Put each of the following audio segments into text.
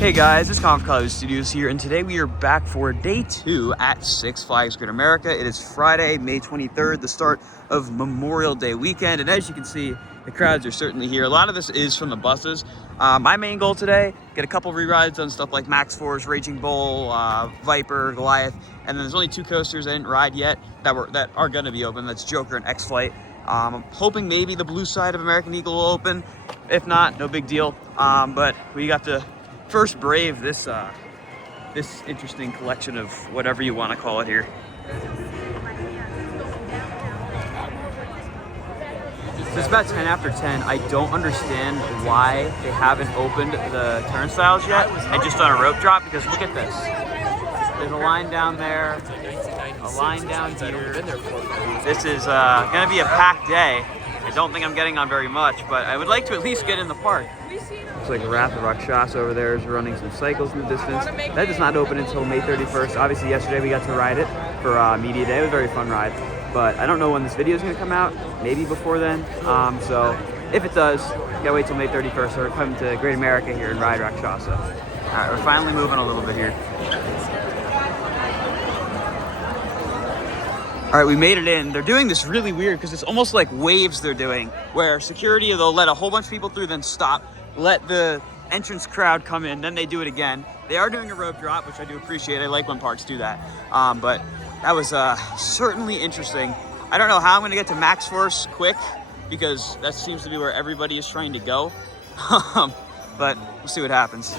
Hey guys, it's Conf College Studios here, and today we are back for day 2 at Six Flags Great America. It is Friday, May 23rd, the start of Memorial Day weekend, and as you can see, the crowds are certainly here. A lot of this is from the buses. My main goal today, get a couple re-rides on stuff like Max Force, Raging Bull, Viper, Goliath, and then there's only 2 coasters I didn't ride yet that are going to be open. That's Joker and X-Flight. I'm hoping maybe the blue side of American Eagle will open. If not, no big deal. But we got to first brave this this interesting collection of whatever you want to call it here. So it's about 10 after 10. I don't understand why they haven't opened the turnstiles yet and just done a rope drop, because look at this. There's a line down there, a line down here. This is gonna be a packed day. I don't think I'm getting on very much, but I would like to at least get in the park. Looks like Wrath of Rakshasa over there is running some cycles in the distance. That does not open until May 31st. Obviously, yesterday we got to ride it for Media Day. It was a very fun ride, but I don't know when this video is going to come out. Maybe before then. So if it does, gotta wait till May 31st or come to Great America here and ride Rakshasa. All right, we're finally moving a little bit here. All right, we made it in. They're doing this really weird because it's almost like waves they're doing, where security, they'll let a whole bunch of people through, then stop, let the entrance crowd come in, then they do it again. They are doing a rope drop, which I do appreciate. I like when parks do that. But that was certainly interesting. I don't know how I'm gonna get to Max Force quick, because that seems to be where everybody is trying to go. But we'll see what happens.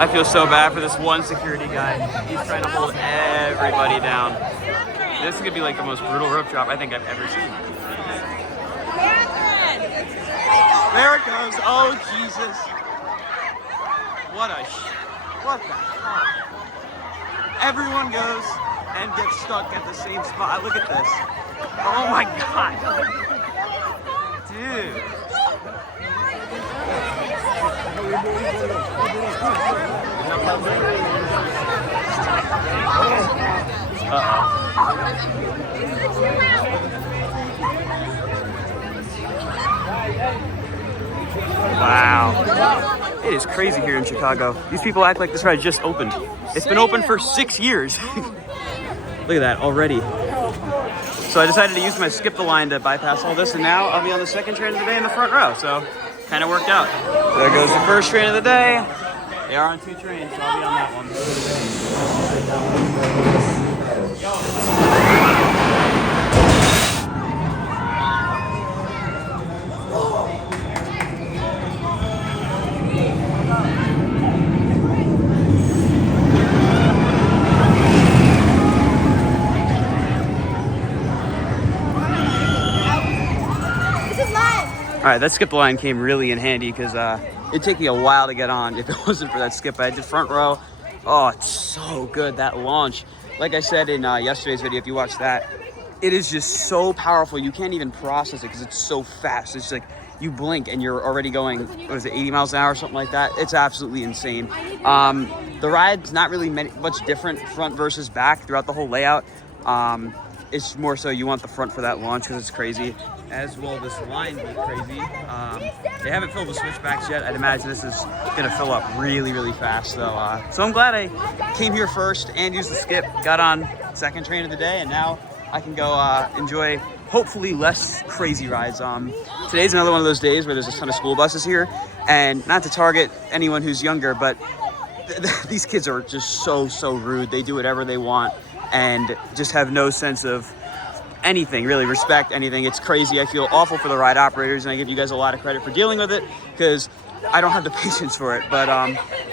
I feel so bad for this one security guy. He's trying to hold everybody down. This is gonna be like the most brutal rope drop I think I've ever seen. There it goes. Oh Jesus! What the fuck? Everyone goes and gets stuck at the same spot. Look at this. Oh my God, dude. Wow. It is crazy here in Chicago. These people act like this ride just opened. It's been open for 6 years. Look at that already. So I decided to use my skip the line to bypass all this, and now I'll be on the second train of the day in the front row. So kind of worked out. There goes the first train of the day. They are on 2 trains, so I'll be on that one. All right, that skip line came really in handy because it'd take me a while to get on if it wasn't for that skip. I did front row. Oh, it's so good, that launch. Like I said in yesterday's video, if you watched that, it is just so powerful. You can't even process it because it's so fast. It's like you blink and you're already going, what is it, 80 miles an hour or something like that. It's absolutely insane. The ride's not really much different front versus back throughout the whole layout. It's more so you want the front for that launch because it's crazy. As will this line be crazy. They haven't filled the switchbacks yet. I'd imagine this is gonna fill up really, really fast. So, so I'm glad I came here first and used the skip, got on second train of the day, and now I can go enjoy hopefully less crazy rides. Today's another one of those days where there's a ton of school buses here, and not to target anyone who's younger, but these kids are just so rude. They do whatever they want and just have no sense of anything, really, respect anything. It's crazy. I feel awful for the ride operators, and I give you guys a lot of credit for dealing with it because I don't have the patience for it. But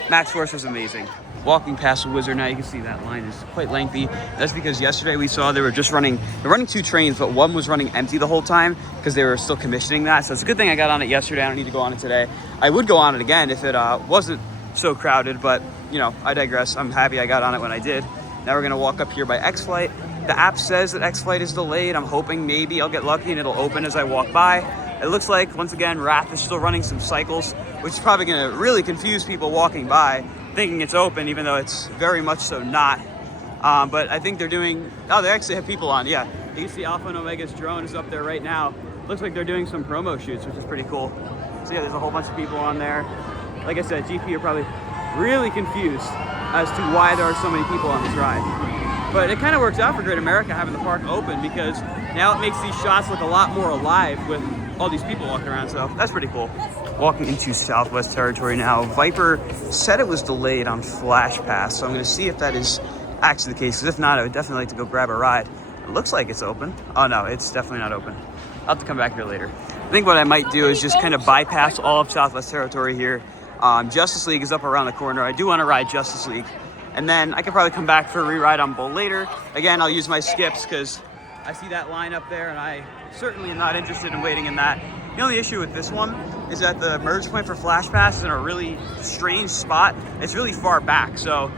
Max Force was amazing. Walking past the Wizard now, you can see that line is quite lengthy. That's because yesterday we saw they're running 2 trains, but one was running empty the whole time because they were still commissioning that. So it's a good thing I got on it yesterday. I don't need to go on it today. I would go on it again if it wasn't so crowded, but you know, I digress. I'm happy I got on it when I did. Now we're gonna walk up here by X-Flight. The app says that X-Flight is delayed. I'm hoping maybe I'll get lucky and it'll open as I walk by. It looks like, once again, Wrath is still running some cycles, which is probably gonna really confuse people walking by, thinking it's open, even though it's very much so not. But I think they're doing, oh, they actually have people on, yeah. You can see Alpha and Omega's drone is up there right now. Looks like they're doing some promo shoots, which is pretty cool. So yeah, there's a whole bunch of people on there. Like I said, GP are probably really confused as to why there are so many people on this ride. But it kind of works out for Great America having the park open, because now it makes these shots look a lot more alive with all these people walking around, so that's pretty cool. Walking into Southwest territory now. Viper said it was delayed on Flash Pass, so I'm gonna see if that is actually the case, because if not, I would definitely like to go grab a ride. It looks like it's open. Oh no, it's definitely not open. I'll have to come back here later. I think what I might do is just kind of bypass all of Southwest territory here. Justice League is up around the corner. I do want to ride Justice League. And then I could probably come back for a re-ride on Bull later. Again, I'll use my skips because I see that line up there and I certainly am not interested in waiting in that. The only issue with this one is that the merge point for Flash Pass is in a really strange spot. It's really far back, so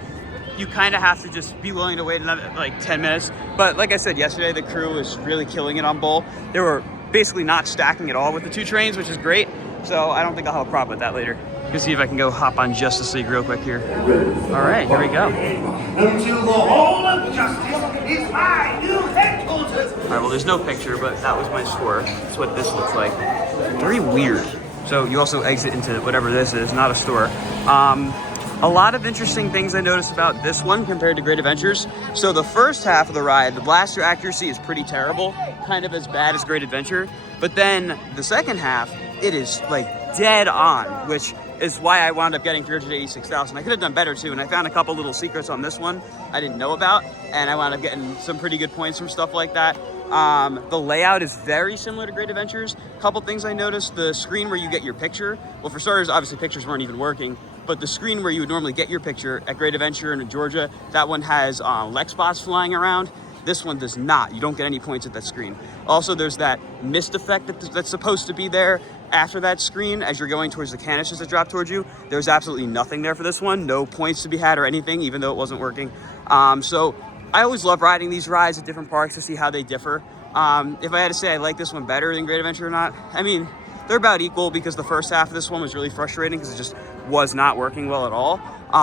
you kind of have to just be willing to wait another like 10 minutes. But like I said yesterday, the crew was really killing it on Bull. They were basically not stacking at all with the two trains, which is great. So I don't think I'll have a problem with that later. Let's see if I can go hop on Justice League real quick here. All right, here we go. Until the hall of justice is my new headquarters. All right, well, there's no picture, but that was my score. That's what this looks like. Very weird. So you also exit into whatever this is, not a store. A lot of interesting things I noticed about this one compared to Great Adventures. So the first half of the ride, the blaster accuracy is pretty terrible, kind of as bad as Great Adventure. But then the second half, it is like dead on, which is why I wound up getting 386,000. I could have done better too, and I found a couple little secrets on this one I didn't know about, and I wound up getting some pretty good points from stuff like that. The layout is very similar to Great Adventures. A couple things I noticed: the screen where you get your picture. Well, for starters, obviously pictures weren't even working, but the screen where you would normally get your picture at Great Adventure in Georgia, that one has Lex bots flying around. This one does not. You don't get any points at that screen. Also, there's that mist effect that's supposed to be there after that screen as you're going towards the canisters that drop towards you. There's absolutely nothing there for this one. No points to be had or anything, even though it wasn't working. So I always love riding these rides at different parks to see how they differ. If I had to say I like this one better than Great Adventure or not, I mean, they're about equal, because the first half of this one was really frustrating because it just was not working well at all.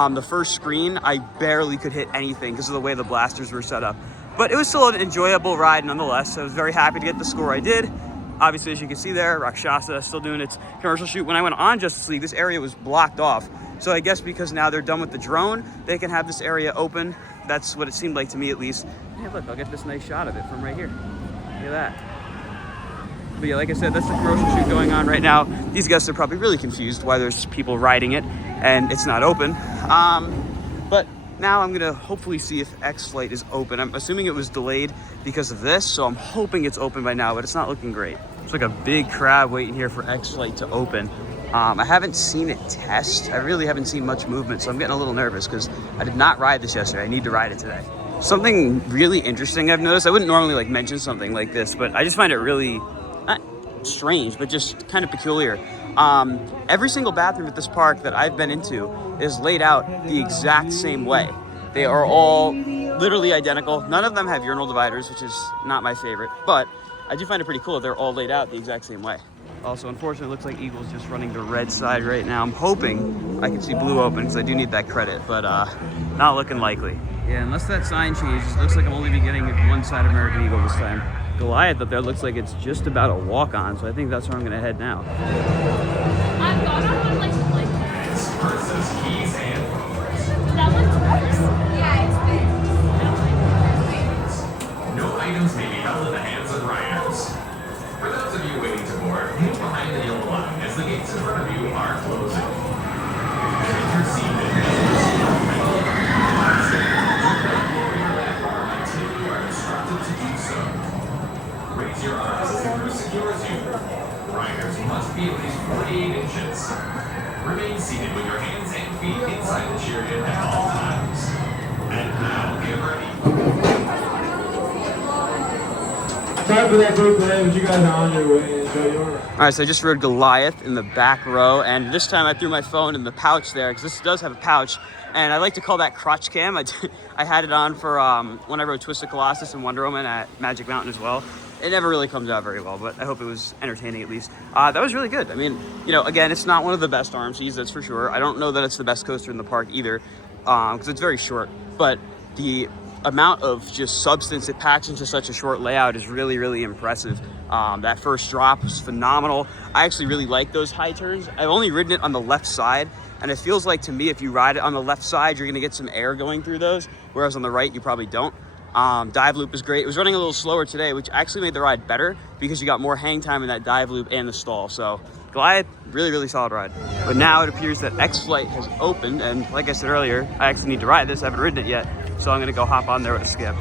The first screen, I barely could hit anything because of the way the blasters were set up. But it was still an enjoyable ride nonetheless. So I was very happy to get the score I did. Obviously, as you can see there, Rakshasa still doing its commercial shoot. When I went on Justice League, this area was blocked off. So I guess because now they're done with the drone, they can have this area open. That's what it seemed like to me, at least. Hey, look, I'll get this nice shot of it from right here. Look at that. But yeah, like I said, that's the commercial shoot going on right now. These guys are probably really confused why there's people riding it and it's not open. But now I'm gonna hopefully see if X-Flight is open. I'm assuming it was delayed because of this, so I'm hoping it's open by now, but it's not looking great. It's like a big crowd waiting here for X-Flight to open. I haven't seen it test. I really haven't seen much movement, so I'm getting a little nervous because I did not ride this yesterday. I need to ride it today. Something really interesting I've noticed, I wouldn't normally like mention something like this, but I just find it really, not strange, but just kind of peculiar. Every single bathroom at this park that I've been into is laid out the exact same way. They are all literally identical. None of them have urinal dividers, which is not my favorite, but I do find it pretty cool. They're all laid out the exact same way. Also, unfortunately, it looks like Eagle's just running the red side right now. I'm hoping I can see blue open because I do need that credit, but not looking likely. Yeah, unless that sign changes, it looks like I'm only be getting one side American Eagle this time. Goliath up there looks like it's just about a walk-on, so I think that's where I'm gonna head now. I've got on like Versus keys and followers. that one's worse. Yeah, it's big. No items may be held in the hands of riders. For those of you waiting to board, move behind the yellow line as the gates in front of you are closing. Enter seat until you are instructed to do so. Raise your arms as the crew secures you. Riders must be at least 48 inches. Remain seated with your hands and feet inside the chariot at all times. And now get ready. Sorry for that group today, but you guys are on your way. Enjoy your ride. All right, so I just rode Goliath in the back row, and this time I threw my phone in the pouch there, because this does have a pouch, and I like to call that crotch cam. I had it on for when I rode Twisted Colossus and Wonder Woman at Magic Mountain as well. It never really comes out very well, but I hope it was entertaining at least. That was really good. I mean, you know, again, it's not one of the best RMCs, that's for sure. I don't know that it's the best coaster in the park either, because it's very short, but the amount of just substance it packs into such a short layout is really, really impressive. That first drop was phenomenal. I actually really like those high turns. I've only ridden it on the left side, and it feels like to me, if you ride it on the left side, you're gonna get some air going through those, whereas on the right, you probably don't. Dive loop is great. It was running a little slower today, which actually made the ride better because you got more hang time in that dive loop and the stall. So Goliath, really, really solid ride. But now it appears that X-Flight has opened, and like I said earlier, I actually need to ride this. I haven't ridden it yet, so I'm gonna go hop on there with a skip.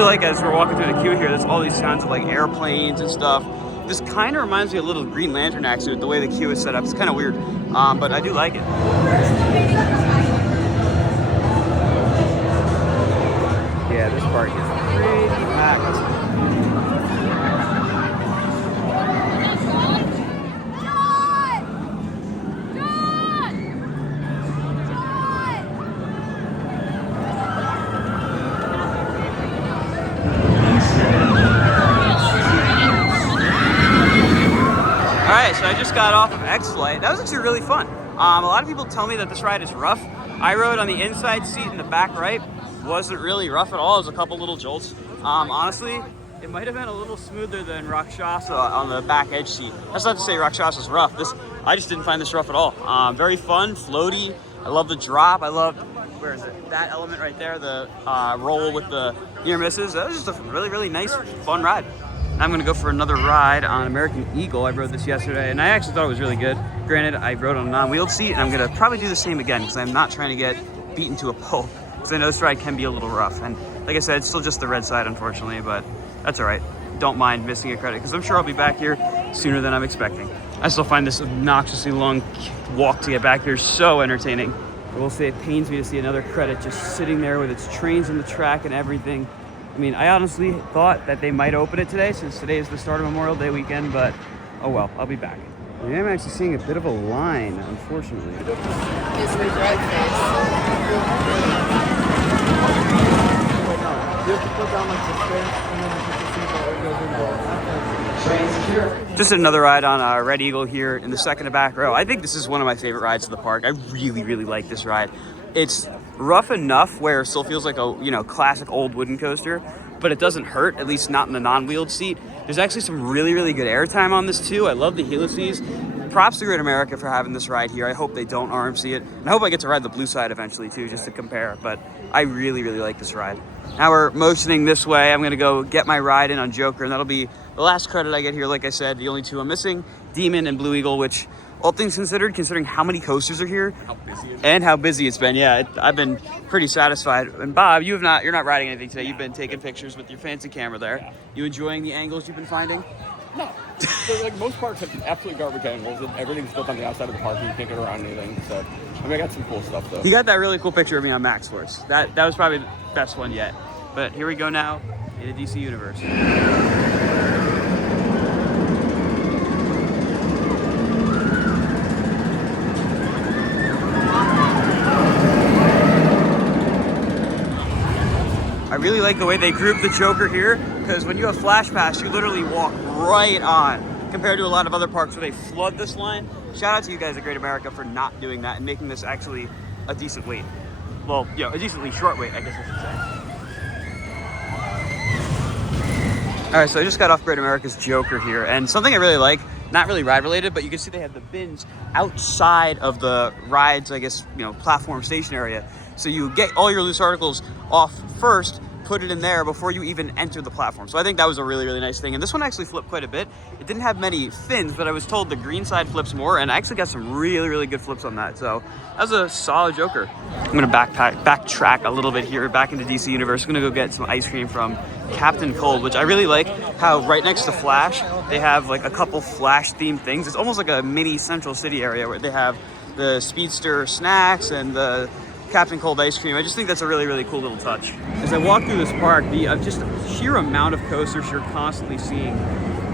Like as we're walking through the queue here, there's all these sounds of like airplanes and stuff. This kind of reminds me of a little Green Lantern accident, the way the queue is set up. It's kind of weird, but I do like it. Yeah, this park is pretty packed. So I just got off of X-Flight. That was actually really fun. A lot of people tell me that this ride is rough. I rode on the inside seat in the back right. Wasn't really rough at all. It was a couple little jolts. Honestly, it might have been a little smoother than Rakshasa on the back edge seat. That's not to say Rakshasa's rough. I just didn't find this rough at all. Very fun, floaty. I love the drop. I love, where is it? That element right there, the roll with the near misses. That was just a really, really nice, fun ride. I'm gonna go for another ride on American Eagle. I rode this yesterday and I actually thought it was really good. Granted, I rode on a non-wheeled seat and I'm gonna probably do the same again because I'm not trying to get beaten to a pulp because I know this ride can be a little rough. And like I said, it's still just the red side, unfortunately, but that's all right. Don't mind missing a credit because I'm sure I'll be back here sooner than I'm expecting. I still find this obnoxiously long walk to get back here so entertaining. I will say it pains me to see another credit just sitting there with its trains on the track and everything. I mean, I honestly thought that they might open it today since today is the start of Memorial Day weekend, but oh well, I'll be back. I am actually seeing a bit of a line, unfortunately. His regret face. You have to put down like the stairs and then you can see how it goes in. Just another ride on Red Eagle here in the second to back row. I think this is one of my favorite rides of the park. I really, really like this ride. It's rough enough where it still feels like a, you know, classic old wooden coaster, but it doesn't hurt, at least not in the non-wheeled seat. There's actually some really, really good airtime on this too. I love the helices. Props to Great America for having this ride here. I hope they don't RMC it. And I hope I get to ride the blue side eventually too, just to compare, but I really, really like this ride. Now we're motioning this way. I'm gonna go get my ride in on Joker, and that'll be the last credit I get here. Like I said, the only two I'm missing, Demon and Blue Eagle, which all things considered, considering how many coasters are here and how busy it's been, yeah, I've been pretty satisfied. And Bob, you're not riding anything today. You've been taking pictures with your fancy camera there. Yeah. You enjoying the angles you've been finding? No. So, like, most parks have absolute garbage angles. Everything's built on the outside of the park and you can't get around anything. So, I mean, I got some cool stuff though. You got that really cool picture of me on Max Force. That was probably the best one yet. But here we go now in the DC universe. I really like the way they group the Joker here, because when you have Flash Pass, you literally walk right on, compared to a lot of other parks where they flood this line. Shout out to you guys at Great America for not doing that and making this actually a decent wait. Well, you know, a decently short wait, I guess I should say. All right, so I just got off Great America's Joker here, and something I really like, not really ride related, but you can see they have the bins outside of the rides, I guess, you know, platform station area. So you get all your loose articles off first, put it in there before you even enter the platform. So I think that was a really, really nice thing. And this one actually flipped quite a bit. It didn't have many fins, but I was told the green side flips more, and I actually got some really, really good flips on that. So that was a solid Joker. I'm gonna backtrack a little bit here, back into DC Universe. I'm gonna go get some ice cream from Captain Cold, which I really like how right next to Flash, they have like a couple Flash themed things. It's almost like a mini Central City area where they have the Speedster snacks and the Captain Cold ice cream. I just think that's a really, really cool little touch. As I walk through this park, the just sheer amount of coasters you're constantly seeing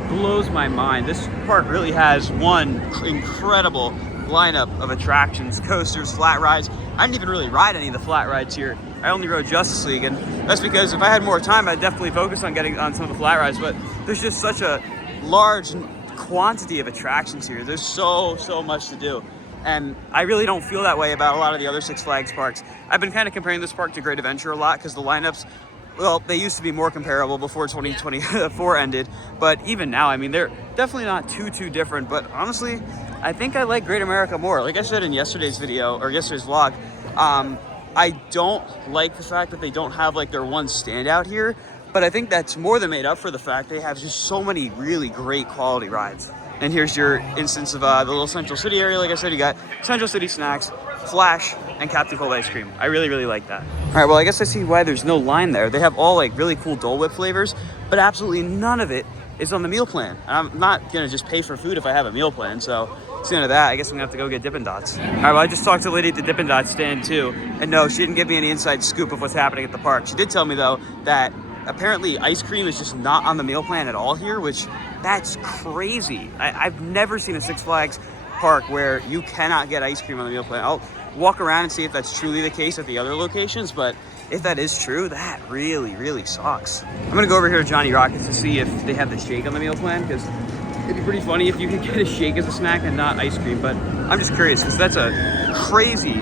blows my mind. This park really has one incredible lineup of attractions, coasters, flat rides. I didn't even really ride any of the flat rides here. I only rode Justice League, and that's because if I had more time, I'd definitely focus on getting on some of the flat rides, but there's just such a large quantity of attractions here. There's so much to do. And I really don't feel that way about a lot of the other Six Flags parks. I've been kind of comparing this park to Great Adventure a lot because the lineups, well, they used to be more comparable before 2024 ended. But even now, I mean, they're definitely not too different. But honestly, I think I like Great America more. Like I said in yesterday's video, or yesterday's vlog, I don't like the fact that they don't have like their one standout here. But I think that's more than made up for the fact they have just so many really great quality rides. And here's your instance of the little Central City area. Like I said, you got Central City snacks, Flash, and Captain Cold ice cream. I really like that. All right, well, I guess I see why there's no line there. They have all like really cool Dole Whip flavors, but absolutely none of it is on the meal plan. And I'm not gonna just pay for food if I have a meal plan. So instead of that, I guess I'm gonna have to go get Dippin' Dots. All right, well, I just talked to the lady at the Dippin' Dots stand too. And no, she didn't give me any inside scoop of what's happening at the park. She did tell me though that apparently ice cream is just not on the meal plan at all here, which that's crazy. I've never seen a Six Flags park where you cannot get ice cream on the meal plan. I'll walk around and see if that's truly the case at the other locations, but if that is true, that really sucks. I'm gonna go over here to Johnny Rockets to see if they have the shake on the meal plan, because it'd be pretty funny if you could get a shake as a snack and not ice cream, but I'm just curious because that's a crazy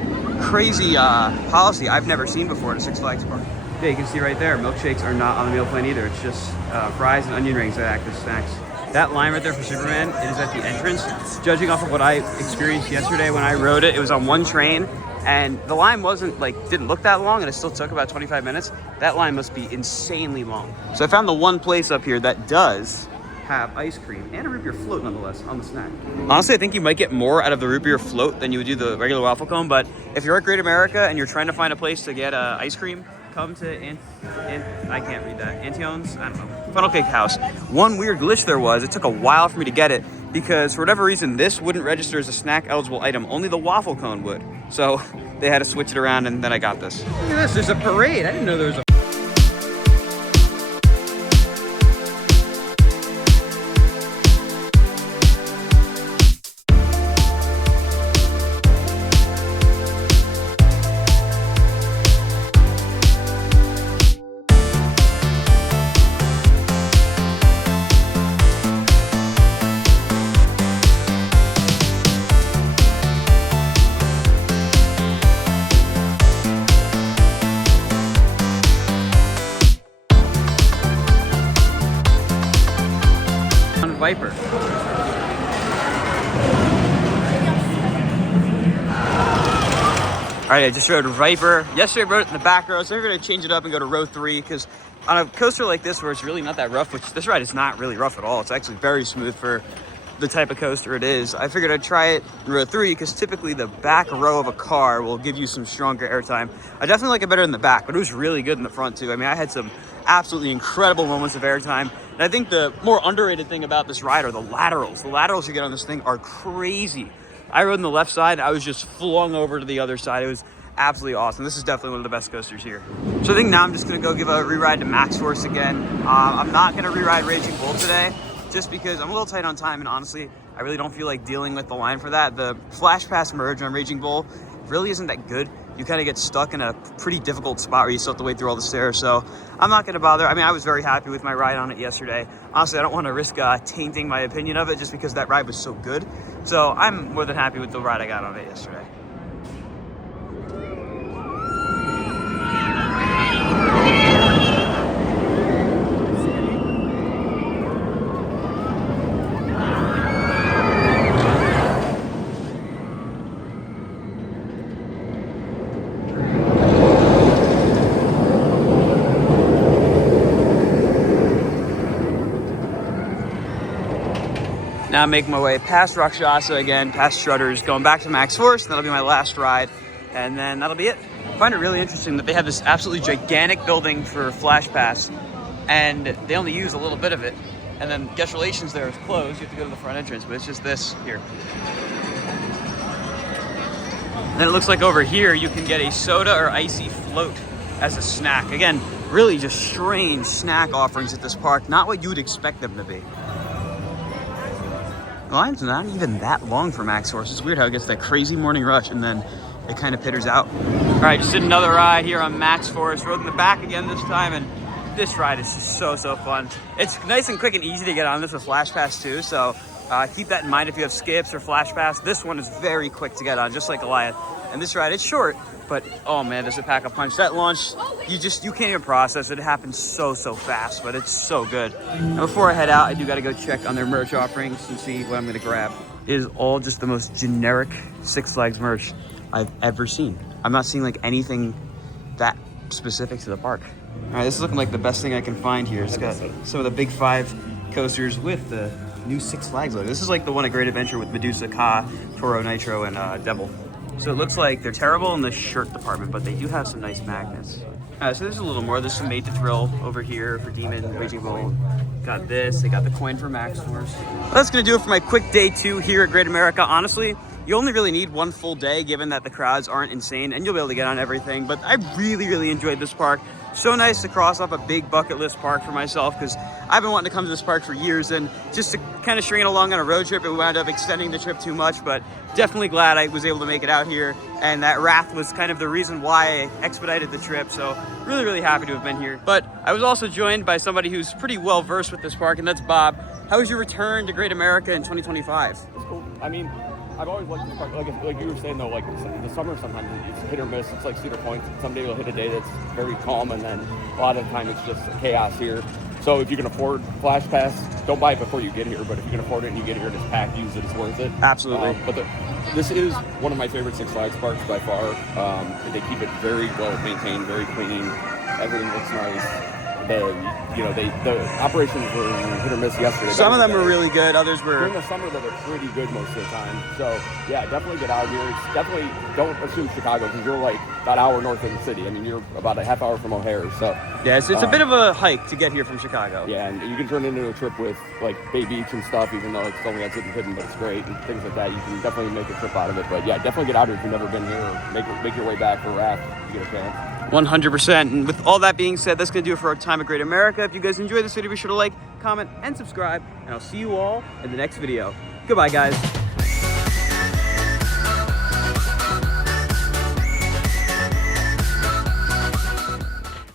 policy I've never seen before at a Six Flags park. Yeah, you can see right there, milkshakes are not on the meal plan either. It's just fries and onion rings that act as snacks. That line right there for Superman, it is at the entrance. Judging off of what I experienced yesterday when I rode it, it was on one train, and the line didn't look that long, and it still took about 25 minutes. That line must be insanely long. So I found the one place up here that does have ice cream and a root beer float nonetheless on the snack. Honestly, I think you might get more out of the root beer float than you would do the regular waffle cone, but if you're at Great America and you're trying to find a place to get ice cream, come to I can't read that. Antion's? I don't know. Funnel Cake House. One weird glitch there was, it took a while for me to get it because for whatever reason, this wouldn't register as a snack eligible item. Only the waffle cone would. So they had to switch it around and then I got this. Look at this, there's a parade. I didn't know there was a Viper. All right, I just rode Viper. Yesterday I rode it in the back row, so we're gonna change it up and go to row 3 because on a coaster like this where it's really not that rough, which this ride is not really rough at all. It's actually very smooth for the type of coaster it is. I figured I'd try it in row 3 because typically the back row of a car will give you some stronger airtime. I definitely like it better in the back, but it was really good in the front too. I mean, I had some absolutely incredible moments of airtime. And I think the more underrated thing about this ride are the laterals. The laterals you get on this thing are crazy. I rode on the left side. I was just flung over to the other side. It was absolutely awesome. This is definitely one of the best coasters here. So I think now I'm just gonna go give a re-ride to Max Force again. I'm not gonna re-ride Raging Bull today just because I'm a little tight on time, and honestly, I really don't feel like dealing with the line for that. The Flash Pass merge on Raging Bull really isn't that good. You kind of get stuck in a pretty difficult spot where you still have to wade through all the stairs. So I'm not going to bother. I mean, I was very happy with my ride on it yesterday. Honestly, I don't want to risk tainting my opinion of it just because that ride was so good. So I'm more than happy with the ride I got on it yesterday. Now I'm making my way past Rakshasa again, past Strutters, going back to Max Force, and that'll be my last ride, and then that'll be it. I find it really interesting that they have this absolutely gigantic building for Flash Pass, and they only use a little bit of it, and then Guest Relations there is closed. You have to go to the front entrance, but it's just this here. And then it looks like over here you can get a soda or icy float as a snack. Again, really just strange snack offerings at this park, not what you would expect them to be. line's not even that long for Max Force. It's weird how it gets that crazy morning rush and then it kind of pitters out. All right, just did another ride here on Max Force. Rode in the back again this time, and this ride is just so fun. It's nice and quick and easy to get on this with Flash Pass too, so keep that in mind if you have skips or Flash Pass. This one is very quick to get on, just like Goliath. And this ride, it's short, but oh man, does it pack a punch. That launch, you can't even process it. It happens so fast, but it's so good. Now before I head out, I do gotta go check on their merch offerings and see what I'm gonna grab. It is all just the most generic Six Flags merch I've ever seen. I'm not seeing like anything that specific to the park. All right, this is looking like the best thing I can find here. It's got some of the Big 5 coasters with the new Six Flags logo. This is like the one at Great Adventure with Medusa, Ka, Toro, Nitro, and Devil. So it looks like they're terrible in the shirt department, but they do have some nice magnets. So there's a little more. There's some Made to Thrill over here for Demon, Raging Bull. Got this. They got the coin for Max Force. Well, that's gonna do it for my quick day 2 here at Great America. Honestly, you only really need one full day given that the crowds aren't insane and you'll be able to get on everything. But I really enjoyed this park. So nice to cross off a big bucket list park for myself because I've been wanting to come to this park for years, and just to kind of string it along on a road trip, it wound up extending the trip too much, but definitely glad I was able to make it out here. And that raft was kind of the reason why I expedited the trip. So really happy to have been here. But I was also joined by somebody who's pretty well versed with this park, and that's Bob. How was your return to Great America in 2025? It's cool. I mean, I've always liked this park. Like you were saying though, like the summer sometimes it's hit or miss. It's like Cedar Point. Someday you'll hit a day that's very calm, and then a lot of the time it's just chaos here. So if you can afford Flash Pass, don't buy it before you get here. But if you can afford it and you get here and it's packed, use it. It's worth it. Absolutely. But this is one of my favorite Six Flags parks by far. They keep it very well maintained, very clean. Everything looks nice. The operations were hit or miss yesterday. Some of them were really good. Others were during the summer, though, they're pretty good most of the time. So yeah, definitely get out here. It's definitely don't assume Chicago because you're like about an hour north of the city. I mean, you're about a half hour from O'Hare. So yeah, it's a bit of a hike to get here from Chicago. Yeah, and you can turn it into a trip with like Bay Beach and stuff, even though it's only got Zip and Hidden, but it's great and things like that. You can definitely make a trip out of it. But yeah, definitely get out here if you've never been here, or make your way back for a raft if you get a chance. 100%. And with all that being said, that's going to do it for our time at Great America. If you guys enjoyed this video, be sure to like, comment, and subscribe. And I'll see you all in the next video. Goodbye, guys.